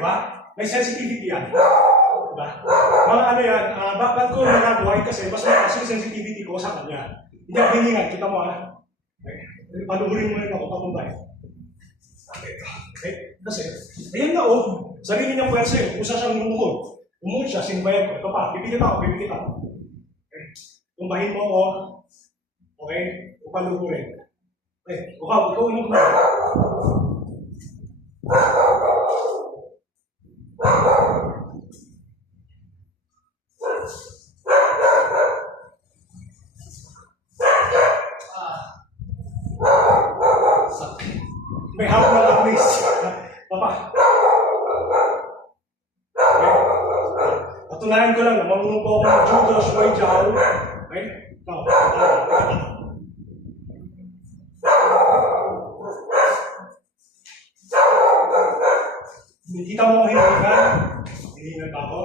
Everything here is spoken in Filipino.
di ba? May sensitivity yan. Diba? Mga ano yan, bakit ko nagagawa kasi mas mataas yung sensitivity ko sa kanya. Hindi ako hiningan, kita mo Okay. Panuhurin mo rin ako patumbay. Okay? Kasi, ayan na sarili niyang pwersa yun, kung saan siyang umuhod. Umuhod siya, sinubayan ko. Ito pa, pipikit ako. Okay? Tumbahin mo ako. Okay? Panuhurin. Okay, ikaw unang kumain. May hawak na langis. Papa. Okay. Patunayan ko lang na marunong po ako ng judo, shuai jiao. Okay? Kita mo ang hinahingan? Hinahingan pa ako?